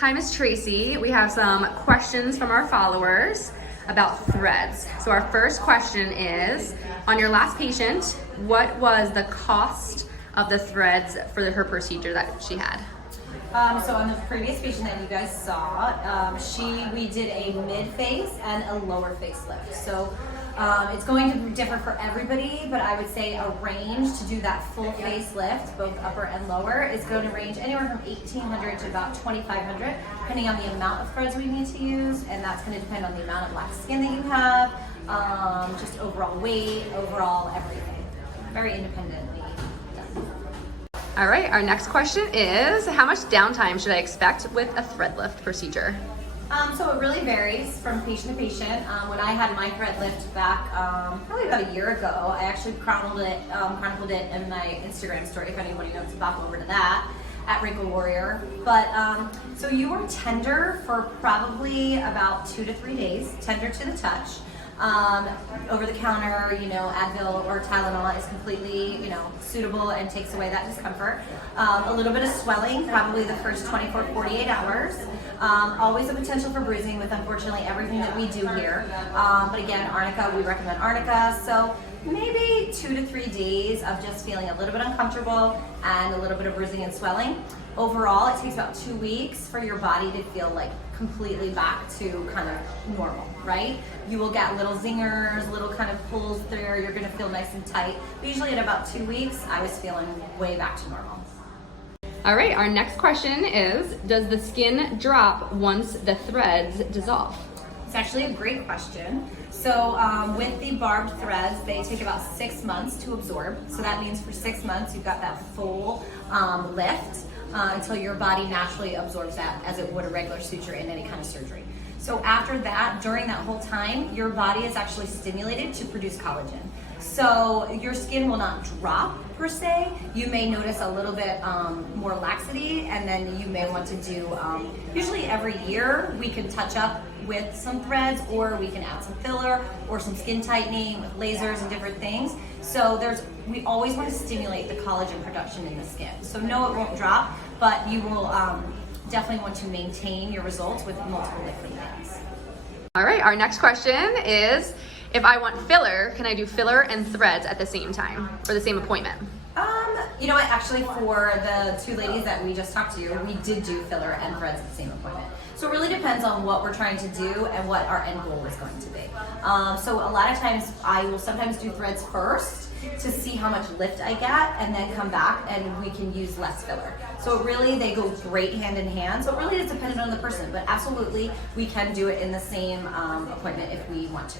Hi, Miss Tracy. We have some questions from our followers about threads. So our first question is, on your last patient, what was the cost of the threads for her procedure that she had? So on the previous patient that you guys saw, we did a mid-face and a lower facelift. So it's going to differ for everybody, but I would say a range to do that full facelift, both upper and lower, is going to range anywhere from $1,800 to about $2,500, depending on the amount of threads we need to use, and that's going to depend on the amount of black skin that you have, just overall weight, overall everything. Very independently done. All right, our next question is, how much downtime should I expect with a thread lift procedure? So it really varies from patient to patient. When I had my thread lift back probably about a year ago, I actually chronicled it in my Instagram story. If anybody wants to pop over to that, at Wrinkle Warrior. But so you were tender for probably about 2 to 3 days, tender to the touch. Over the counter, Advil or Tylenol is completely, suitable and takes away that discomfort. A little bit of swelling, probably the first 24, 48 hours. Always a potential for bruising with, unfortunately, everything that we do here. But again, arnica, we recommend arnica. So maybe 2 to 3 days of just feeling a little bit uncomfortable and a little bit of bruising and swelling. Overall, it takes about 2 weeks for your body to feel like completely back to kind of normal, right? You will get little zingers, little kind of pulls through, you're gonna feel nice and tight. But usually at about 2 weeks, I was feeling way back to normal. All right, our next question is, does the skin drop once the threads dissolve? It's actually a great question. So with the barbed threads, they take about 6 months to absorb. So that means for 6 months, you've got that full lift until your body naturally absorbs that as it would a regular suture in any kind of surgery. So after that, during that whole time, your body is actually stimulated to produce collagen. So your skin will not drop per se. You may notice a little bit more laxity, and then you may want to do, usually every year, we can touch up with some threads, or we can add some filler or some skin tightening with lasers and different things. So we always want to stimulate the collagen production in the skin. So no, it won't drop, but you will definitely want to maintain your results with multiple lifting bands. All right, our next question is, if I want filler, can I do filler and threads at the same time for the same appointment? You know what, actually for the 2 ladies that we just talked to, we did do filler and threads at the same appointment. So it really depends on what we're trying to do and what our end goal is going to be. So a lot of times I will sometimes do threads first to see how much lift I get, and then come back and we can use less filler. So they go great hand in hand. So it really is dependent on the person, but absolutely we can do it in the same appointment if we want to.